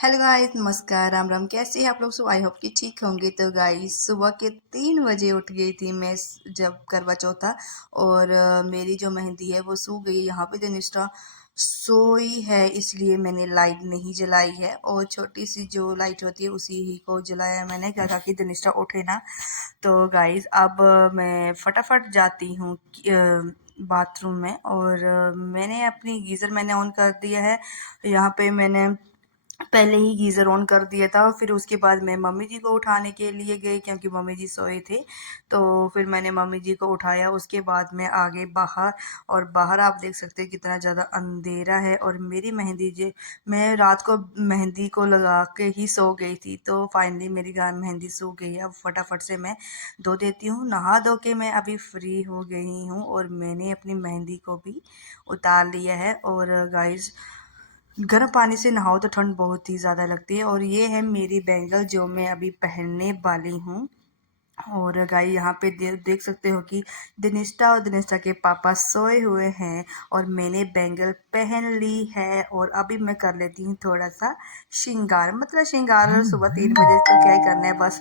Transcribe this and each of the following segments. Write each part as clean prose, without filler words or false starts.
Hello guys, नमस्कार, राम राम। कैसे हैं आप लोग? आई होप कि ठीक होंगे। तो गाइस, सुबह के 3 बजे उठ गई थी मैं जब करवा चौथ था। और मेरी जो मेहंदी है वो सूख गई। यहाँ पे जो निष्ठा सोई है इसलिए मैंने लाइट नहीं जलाई है, और छोटी सी जो लाइट होती है उसी ही को जलाया मैंने, क्या ताकि धनिष्ठा उठे ना। तो गाइस, अब मैं फटाफट जाती हूँ बाथरूम में। और मैंने अपनी गीज़र मैंने ऑन कर दिया है। यहाँ पे मैंने पहले ही गीज़र ऑन कर दिया था। फिर उसके बाद मैं मम्मी जी को उठाने के लिए गई क्योंकि मम्मी जी सोए थे। तो फिर मैंने मम्मी जी को उठाया। उसके बाद मैं आ गई बाहर, और बाहर आप देख सकते हैं कितना ज़्यादा अंधेरा है। और मेरी मेहंदी जी, मैं रात को मेहंदी को लगा के ही सो गई थी। तो फाइनली मेरी मेहंदी सूख गई है। अब फटाफट से मैं धो देती हूँ। नहा धो के मैं अभी फ्री हो गई हूँ, और मैंने अपनी मेहंदी को भी उतार लिया है। और गाइस, गर्म पानी से नहाओ तो ठंड बहुत ही ज़्यादा लगती है। और ये है मेरी बैंगल जो मैं अभी पहनने वाली हूँ। और गाइस, यहाँ पे देख सकते हो कि दिनिष्ठा और दिनिष्ठा के पापा सोए हुए हैं, और मैंने बैंगल पहन ली है। और अभी मैं कर लेती हूँ थोड़ा सा श्रृंगार। मतलब श्रृंगार सुबह 3 बजे तो क्या ही करना है, बस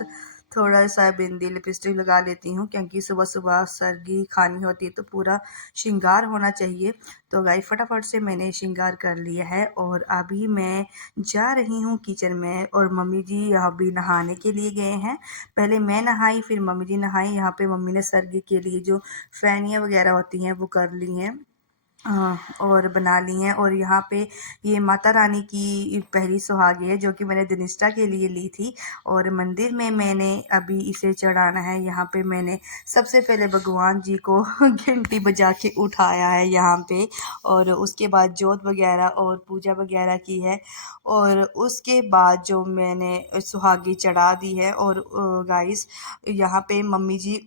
थोड़ा सा बिंदी लिपस्टिक लगा लेती हूँ, क्योंकि सुबह सुबह सरगी खानी होती है तो पूरा श्रृंगार होना चाहिए। तो गाइस, फटाफट से मैंने श्रृंगार कर लिया है, और अभी मैं जा रही हूँ किचन में। और मम्मी जी यहाँ भी नहाने के लिए गए हैं। पहले मैं नहाई, फिर मम्मी जी नहाई। यहाँ पे मम्मी ने सरगी के लिए जो फैनियाँ वगैरह होती हैं वो कर ली हैं, और बना ली हैं। और यहाँ पे ये माता रानी की पहली सुहागी है जो कि मैंने दिनिष्ठा के लिए ली थी। और मंदिर में मैंने अभी इसे चढ़ाना है। यहाँ पे मैंने सबसे पहले भगवान जी को घंटी बजा के उठाया है यहाँ पे, और उसके बाद जोत वगैरह और पूजा वगैरह की है। और उसके बाद जो मैंने सुहागी चढ़ा दी है। और गाइस, यहाँ पे मम्मी जी,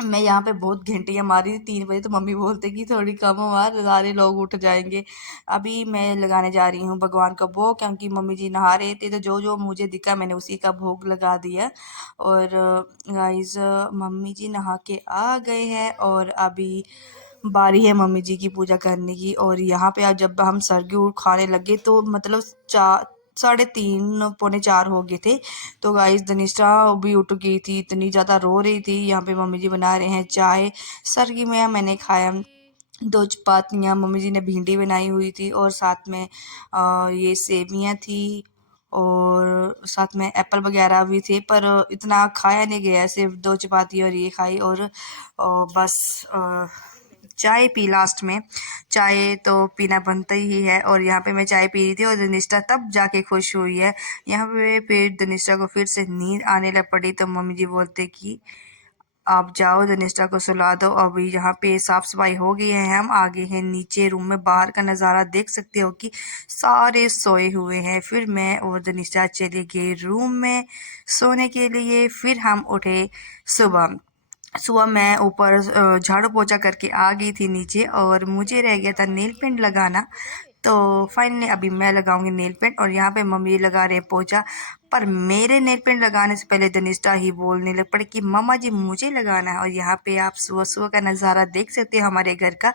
मैं यहाँ पे बहुत घंटियाँ मारी थी 3 बजे, तो मम्मी बोलते कि थोड़ी कम मार, सारे लोग उठ जाएंगे। अभी मैं लगाने जा रही हूँ भगवान का भोग, क्योंकि मम्मी जी नहा रहे थे तो जो जो मुझे दिखा मैंने उसी का भोग लगा दिया। और गाइस, मम्मी जी नहा के आ गए हैं, और अभी बारी है मम्मी जी की पूजा करने की। और यहाँ पे आज जब हम सरगी खाने लगे तो मतलब 3:30 पौने 4 हो गए थे। तो गाइस, धनिष्ठा भी उठ गई थी, इतनी ज़्यादा रो रही थी। यहाँ पे मम्मी जी बना रहे हैं चाय। सरगी में मैंने खाया 2 चपातियाँ, मम्मी जी ने भिंडी बनाई हुई थी, और साथ में ये सेवियाँ थी, और साथ में एप्पल वगैरह भी थे। पर इतना खाया नहीं गया, सिर्फ 2 चपाती और ये खाई। और बस चाय पी लास्ट में। चाय तो पीना बनता ही है, और यहाँ पे मैं चाय पी रही थी, और धनिष्ठा तब जाके खुश हुई है। यहाँ पे फिर धनिष्ठा को फिर से नींद आने लग पड़ी, तो मम्मी जी बोलते कि आप जाओ धनिष्ठा को सुला दो। अभी यहाँ पे साफ सफाई हो गई है। हम आगे हैं नीचे रूम में। बाहर का नज़ारा देख सकते हो कि सारे सोए हुए हैं। फिर मैं और धनिष्ठा चले गए रूम में सोने के लिए। फिर हम उठे सुबह। सुबह मैं ऊपर झाड़ू पोछा करके आ गई थी नीचे, और मुझे रह गया था नेल पेंट लगाना। तो फाइनली अभी मैं लगाऊंगी नेल पेंट। और यहाँ पे मम्मी लगा रहे पोछा। पर मेरे नेल पेंट लगाने से पहले धनिष्ठा ही बोलने लग पड़ी कि मम्मा जी मुझे लगाना है। और यहाँ पे आप सुबह सुबह का नज़ारा देख सकते हैं हमारे घर का।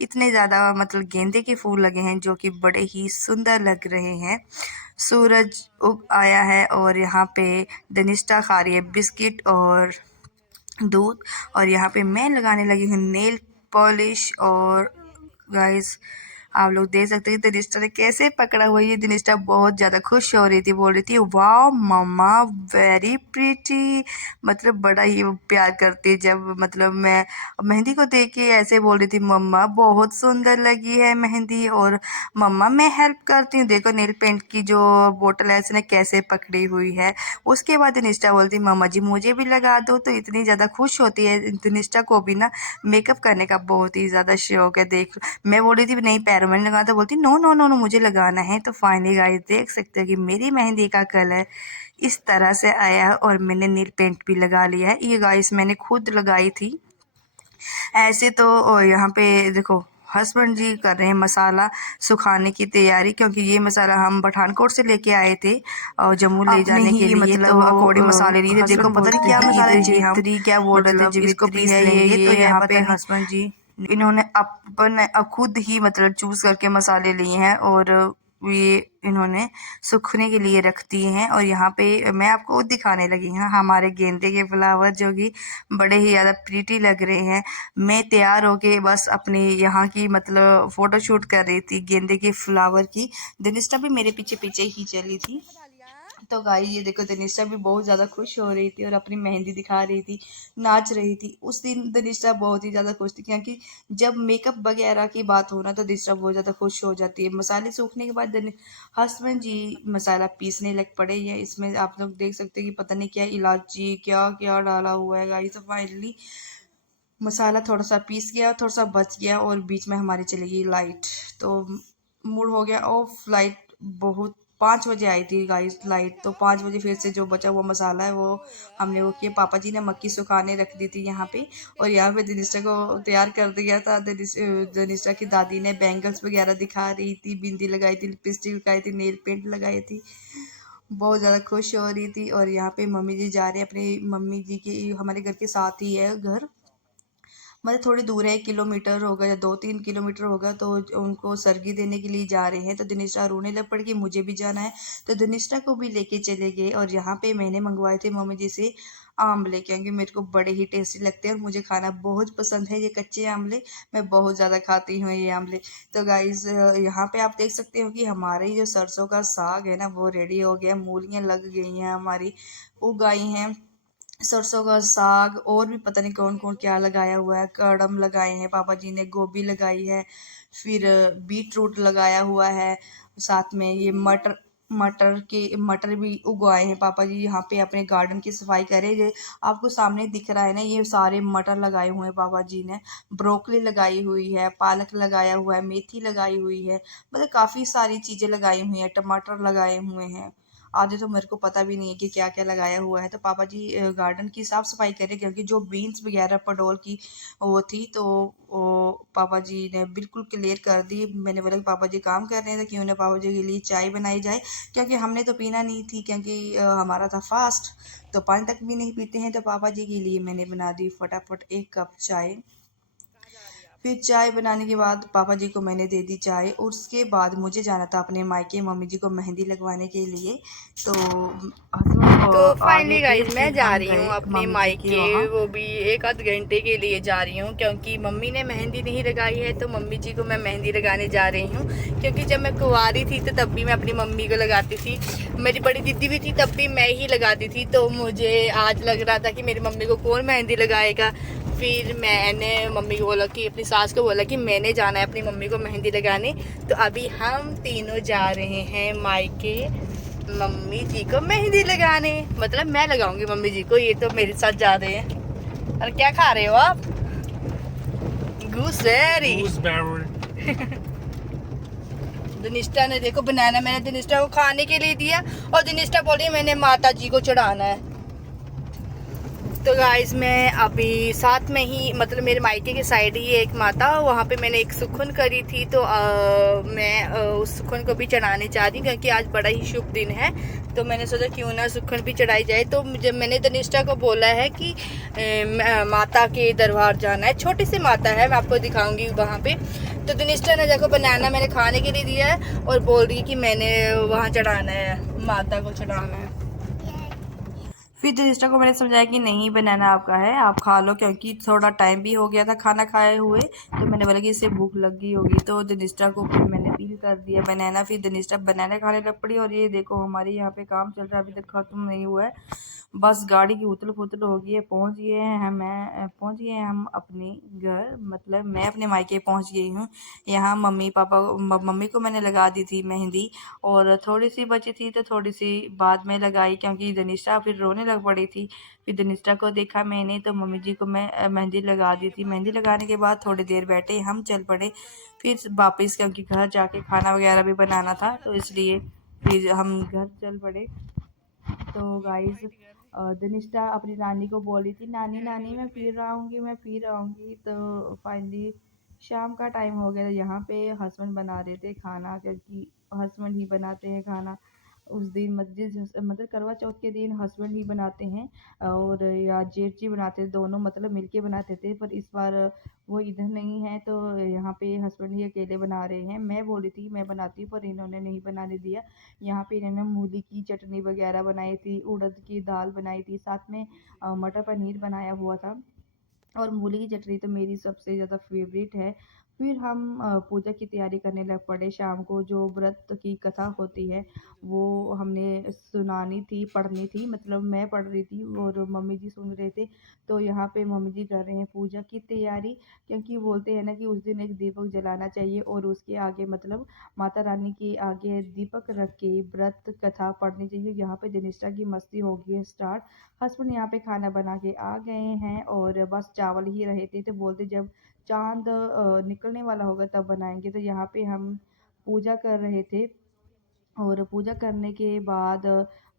इतने ज़्यादा मतलब गेंदे के फूल लगे हैं जो कि बड़े ही सुंदर लग रहे हैं। सूरज उग आया है, और यहाँ पे धनिष्ठा खा रही है बिस्किट और दूध। और यहाँ पे मैं लगाने लगी हूँ नेल पॉलिश। और गाइस, आप लोग देख सकते हैं दिनिष्ठा ने कैसे पकड़ा हुआ है। ये दिनिष्ठा बहुत ज़्यादा खुश हो रही थी, बोल रही थी वाह मम्मा वेरी प्रीटी। मतलब बड़ा ही वो प्यार करती है जब मतलब मैं मेहंदी को देख के ऐसे बोल रही थी मम्मा बहुत सुंदर लगी है मेहंदी, और मम्मा मैं हेल्प करती हूँ। देखो नेल पेंट की जो बोतल है इसने कैसे पकड़ी हुई है। उसके बाद दिनिष्ठा बोलती मम्मा जी मुझे भी लगा दो। तो इतनी ज़्यादा खुश होती है। दिनिष्ठा को भी ना मेकअप करने का बहुत ही ज़्यादा शौक है। देख, मैं बोल रही थी नहीं पैरों में नहीं लगाना, तो बोलती नो नो नो नो मुझे लगाना है। तो फाइनली गाइस देख सकते हो कि मेरी मेहंदी का कलर इस तरह से आया है, और मैंने नील पेंट भी लगा लिया है। ये गाइस मैंने खुद लगाई थी ऐसे। तो यहाँ पे देखो हस्बैंड जी कर रहे हैं मसाला सुखाने की तैयारी, क्योंकि ये मसाला हम पठानकोट से लेके आए थे और जम्मू ले जाने के लिए। मतलब तो अकोड़ी मसाले लिए थे। देखो पता नहीं क्या मसाले चाहिए, क्या बोल रहे थे इसको पीस लेंगे। तो यहाँ पे हस्बैंड जी इन्होंने अपन खुद ही मतलब चूज़ करके मसाले लिए हैं। और ये इन्होंने सूखने के लिए रख दी हैं। और यहाँ पे मैं आपको दिखाने लगी हूँ हमारे गेंदे के फ्लावर जो कि बड़े ही ज़्यादा प्रीटी लग रहे हैं। मैं तैयार होके बस अपनी यहाँ की मतलब फ़ोटो शूट कर रही थी गेंदे के फ्लावर की। दिनिष्ठा भी मेरे पीछे पीछे ही चली थी। तो गाइस ये देखो दनिष्ठा भी बहुत ज़्यादा खुश हो रही थी और अपनी मेहंदी दिखा रही थी, नाच रही थी। उस दिन दनिष्ठा बहुत ही ज़्यादा खुश थी क्योंकि जब मेकअप वगैरह की बात हो ना तो दनिष्ठा बहुत ज़्यादा खुश हो जाती है। मसाले सूखने के बाद हस्बैंड जी मसाला पीसने लग पड़े। ये इसमें आप लोग देख सकते हैं कि पता नहीं क्या इलायची क्या क्या डाला हुआ है गाइस। फाइनली मसाला थोड़ा सा पीस गया, थोड़ा सा बच गया और बीच में हमारी चली गई लाइट। तो मूड हो गया ऑफ। लाइट बहुत 5 बजे आई थी गाइस लाइट। तो 5 बजे फिर से जो बचा हुआ मसाला है वो हमने वो किया। पापा जी ने मक्की सुखाने रख दी थी यहाँ पे। और यहाँ पे दनिष्ठा को तैयार कर दिया था। दनिष्ठा की दादी ने बैंगल्स वगैरह दिखा रही थी, बिंदी लगाई थी, लिपस्टिक लगाई थी, नेल पेंट लगाई थी। बहुत ज़्यादा खुश हो रही थी। और यहाँ पे मम्मी जी जा रहे हैं अपनी मम्मी जी की, हमारे घर के साथ ही है घर, मतलब थोड़ी दूर है, 1 किलोमीटर होगा या 2-3 किलोमीटर होगा। तो उनको सरगी देने के लिए जा रहे हैं। तो दिनिष्ठा रोने लग पड़ी कि मुझे भी जाना है। तो दिनिष्ठा को भी लेके चले गए। और यहाँ पे मैंने मंगवाए थे मम्मी जी से आमले क्योंकि मेरे को बड़े ही टेस्टी लगते हैं और मुझे खाना बहुत पसंद है ये कच्चे आमले। मैं बहुत ज़्यादा खाती हूँ ये आमले। तो गाइज़ यहाँ पे आप देख सकते हो कि हमारे जो सरसों का साग है ना वो रेडी हो गया। मूलियाँ लग गई हैं हमारी, उग आई हैं। सरसों का साग और भी पता नहीं कौन कौन क्या लगाया हुआ है। कड़म लगाए हैं पापा जी ने, गोभी लगाई है, फिर बीट रूट लगाया हुआ है। साथ में ये मटर मटर भी उगाए हैं पापा जी। यहाँ पे अपने गार्डन की सफाई करे। ये आपको सामने दिख रहा है ना, ये सारे मटर लगाए हुए हैं पापा जी ने। ब्रोकली लगाई हुई है, पालक लगाया हुआ है, मेथी लगाई हुई है, मतलब काफ़ी सारी चीज़ें लगाई हुई हैं। टमाटर लगाए हुए हैं। आधे तो मेरे को पता भी नहीं है कि क्या क्या लगाया हुआ है। तो पापा जी गार्डन की साफ सफाई करें क्योंकि जो बीन्स वगैरह पडोल की वो थी तो वो पापा जी ने बिल्कुल क्लियर कर दी। मैंने बोला कि पापा जी काम कर रहे हैं तो क्यों ना पापा जी के लिए चाय बनाई जाए क्योंकि हमने तो पीना नहीं थी क्योंकि हमारा था फास्ट। तो पानी तक भी नहीं पीते हैं। तो पापा जी के लिए मैंने बना दी फटाफट 1 कप चाय। फिर चाय बनाने के बाद पापा जी को मैंने दे दी चाय। और उसके बाद मुझे जाना था अपने मायके मम्मी जी को मेहंदी लगवाने के लिए। तो तो आ फाइनली गए थे, गाइज मैं फिर जा हम रही हूँ गए अपने मम्मी जी के मायके, वहाँ। वो भी 1 आध घंटे के लिए जा रही हूँ क्योंकि मम्मी ने मेहंदी नहीं लगाई है। तो मम्मी जी को मैं मेहंदी लगाने जा रही हूँ क्योंकि जब मैं कुंवारी थी तो तब भी मैं अपनी मम्मी को लगाती थी। मेरी बड़ी दीदी भी थी तब भी मैं ही लगाती थी। तो मुझे आज लग रहा था कि मेरी मम्मी को कौन मेहंदी लगाएगा। फिर मैंने मम्मी को बोला कि अपनी सास को बोला कि मैंने जाना है अपनी मम्मी को मेहंदी लगाने। तो अभी हम तीनों जा रहे हैं मायके मम्मी जी को मेहंदी लगाने। मतलब मैं लगाऊंगी मम्मी जी को, ये तो मेरे साथ जा रहे हैं। और क्या खा रहे हो आप? गूसबेरी। दिनिष्ठा ने देखो बनाना मैंने दिनिष्ठा को खाने के लिए दिया और दिनिष्ठा बोली मैंने माता जी को चढ़ाना है। तो गाइस मैं अभी साथ में ही मतलब मेरे मायके के साइड ही एक माता, वहाँ पे मैंने एक सुखन करी थी। तो मैं उस सुखन को भी चढ़ाने जा रही हूँ क्योंकि आज बड़ा ही शुभ दिन है। तो मैंने सोचा क्यों ना सुखन भी चढ़ाई जाए। तो मुझे मैंने तनिष्ठा को बोला है कि माता के दरबार जाना है। छोटी सी माता है, मैं आपको दिखाऊंगी वहाँ पे। तो तनिष्ठा ने देखो बनाना मैंने खाने के लिए दिया है और बोल रही है कि मैंने वहाँ चढ़ाना है, माता को चढ़ाना है। फिर जनिष्ठा को मैंने समझाया कि नहीं बनाना आपका है, आप खा लो क्योंकि थोड़ा टाइम भी हो गया था खाना खाए हुए। तो मैंने बोला कि इससे भूख लग गई होगी। तो जनिष्ठा को फिर मैंने पील कर दिया बनाना। फिर जनिष्ठा बनाना खाने लग पड़ी। और ये देखो हमारे यहाँ पे काम चल रहा है, अभी तक ख़त्म नहीं हुआ है। बस गाड़ी की उथल पुथल हो गई है। पहुँच गए हैं हम अपने घर, मतलब मैं अपने मायके पहुँच गई हूँ। यहाँ मम्मी को मैंने लगा दी थी मेहंदी और थोड़ी सी बची थी तो थोड़ी सी बाद में लगाई क्योंकि धनिष्ठा फिर रोने लग पड़ी थी। फिर धनिष्ठा को देखा मैंने तो मम्मी जी को मैं मेहंदी लगा दी थी। मेहंदी लगाने के बाद थोड़ी देर बैठे हम चल पड़े फिर वापस क्योंकि घर जाके खाना वगैरह भी बनाना था तो इसलिए फिर हम घर चल पड़े। तो गाइस धनिष्ठा अपनी नानी को बोल रही थी नानी नानी मैं फिर आऊँगी। तो फाइनली शाम का टाइम हो गया। यहाँ पे हस्बैंड बना रहे थे खाना क्योंकि हस्बैंड ही बनाते हैं खाना। उस दिन मतलब करवा चौथ के दिन हस्बैंड ही बनाते हैं और या जेठ जी बनाते थे, दोनों मतलब मिलके बनाते थे। पर इस बार वो इधर नहीं है तो यहाँ पे हस्बैंड ही अकेले बना रहे हैं। मैं बोली थी मैं बनाती हूँ पर इन्होंने नहीं बनाने दिया। यहाँ पे इन्होंने मूली की चटनी वगैरह बनाई थी, उड़द की दाल बनाई थी, साथ में मटर पनीर बनाया हुआ था। और मूली की चटनी तो मेरी सबसे ज़्यादा फेवरेट है। फिर हम पूजा की तैयारी करने लग पड़े। शाम को जो व्रत की कथा होती है वो हमने सुनानी थी, पढ़नी थी, मतलब मैं पढ़ रही थी और मम्मी जी सुन रहे थे। तो यहाँ पे मम्मी जी कर रहे हैं पूजा की तैयारी, क्योंकि बोलते हैं ना कि उस दिन एक दीपक जलाना चाहिए और उसके आगे मतलब माता रानी के आगे दीपक रख के व्रत कथा पढ़नी चाहिए। यहाँ पे जनिष्ठा की मस्ती हो गई है स्टार्ट। हस्बैंड यहाँ पे खाना बना के आ गए हैं और बस चावल ही रहे थे, तो बोलते जब चांद निकलने वाला होगा तब बनाएंगे। तो यहाँ पे हम पूजा कर रहे थे और पूजा करने के बाद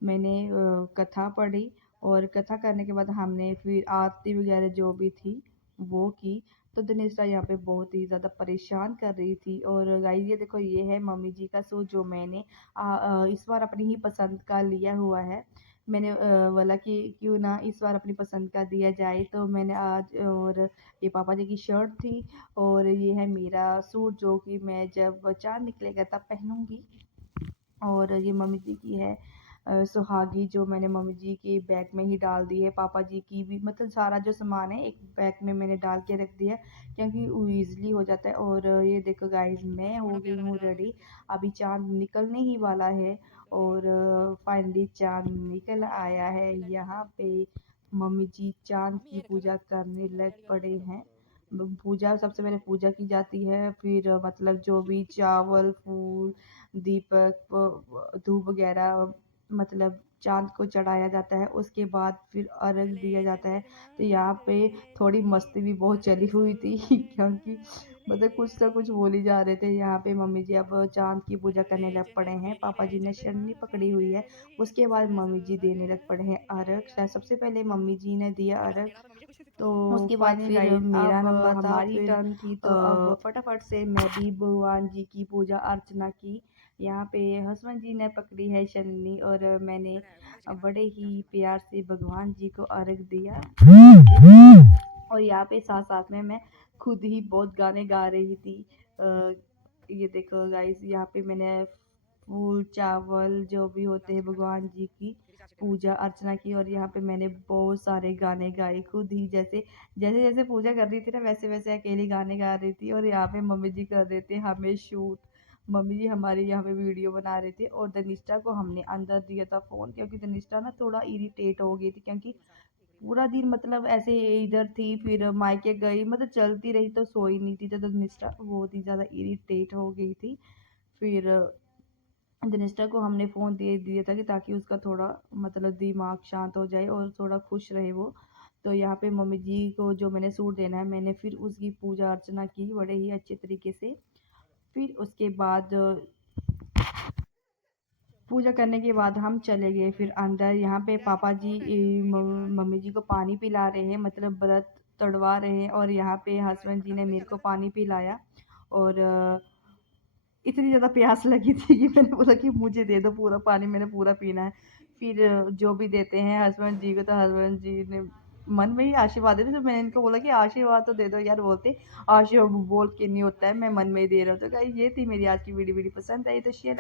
मैंने कथा पढ़ी और कथा करने के बाद हमने फिर आरती वगैरह जो भी थी वो की। तो दिनेशा यहाँ पे बहुत ही ज़्यादा परेशान कर रही थी। और गाइस ये देखो ये है मम्मी जी का सूट जो मैंने इस बार अपनी ही पसंद का लिया हुआ है। मैंने बोला कि क्यों ना इस बार अपनी पसंद का दिया जाए, तो मैंने आज और ये पापा जी की शर्ट थी और ये है मेरा सूट जो कि मैं जब चाँद निकलेगा तब पहनूंगी। और ये मम्मी जी की है सुहागी जो मैंने मम्मी जी के बैग में ही डाल दी है। पापा जी की भी मतलब सारा जो सामान है एक बैग में मैंने डाल के रख दिया क्योंकि वो ईजिली हो जाता है। और ये देखो गाइस मैं हो गई हूँ रेडी, अभी चाँद निकलने ही वाला है और फाइनली चाँद निकल आया है। यहाँ पे मम्मी जी चाँद की पूजा करने लग पड़े हैं। पूजा सबसे पहले पूजा की जाती है, फिर मतलब जो भी चावल फूल दीपक धूप वगैरह मतलब चाँद को चढ़ाया जाता है। उसके बाद फिर अर्घ दिया जाता है। तो यहाँ पे थोड़ी मस्ती भी बहुत चली हुई थी क्योंकि मतलब कुछ ना कुछ बोली जा रहे थे। यहाँ पे मम्मी जी अब चाँद की पूजा करने लग पड़े हैं। पापा जी ने छन्नी पकड़ी हुई है, उसके बाद मम्मी जी देने लग पड़े हैं अर्घ। सबसे पहले मम्मी जी ने दिया अर्घ, तो उसके बाद फिर मेरा नंबर था, हमारी टर्न थी। तो अब फटाफट से मैं भी भगवान जी की पूजा अर्चना की। यहाँ पे हस्बैंड जी ने पकड़ी है छन्नी और मैंने बड़े ही प्यार से भगवान जी को अर्घ दिया। और यहाँ पे साथ साथ में मैं खुद ही बहुत गाने गा रही थी। ये देखो गाइस यहाँ पे मैंने फूल चावल जो भी होते हैं भगवान जी की पूजा अर्चना की और यहाँ पे मैंने बहुत सारे गाने गाए खुद ही। जैसे जैसे जैसे पूजा कर रही थी ना वैसे वैसे अकेली गाने गा रही थी। और यहाँ पे मम्मी जी कर रहे थे हमें शूट, मम्मी जी हमारे यहाँ पे वीडियो बना रहे थे। और धनिष्ठा को हमने अंदर दिया था फ़ोन क्योंकि धनिष्ठा ना थोड़ा इरिटेट हो गई थी क्योंकि पूरा दिन मतलब ऐसे इधर थी, फिर मायके गई, मतलब चलती रही तो सोई नहीं थी। तो धनिष्ठा बहुत ही ज़्यादा इरिटेट हो गई थी। फिर धनिष्ठा को हमने फ़ोन दे दिया था कि ताकि उसका थोड़ा मतलब दिमाग शांत हो जाए और थोड़ा खुश रहे वो। तो यहाँ पे मम्मी जी को जो मैंने सूट देना है मैंने फिर उसकी पूजा अर्चना की बड़े ही अच्छे तरीके से। फिर उसके बाद पूजा करने के बाद हम चले गए फिर अंदर। यहाँ पे पापा जी मम्मी जी को पानी पिला रहे हैं, मतलब व्रत तोड़वा रहे हैं। और यहाँ पे हस्बैंड जी ने मेरे को पानी पिलाया और इतनी ज़्यादा प्यास लगी थी कि मैंने बोला कि मुझे दे दो पूरा पानी, मैंने पूरा पीना है। फिर जो भी देते हैं हस्बैंड जी को, तो हस्बैंड जी ने मन में ही आशीर्वाद देते। तो मैंने इनको बोला कि आशीर्वाद तो दे दो यार, बोलते आशीर्वाद बोल के नहीं होता है, मैं मन में ही दे रहा हूँ। तो गाइस ये थी मेरी आज की वीडियो पसंद आई तो शेयर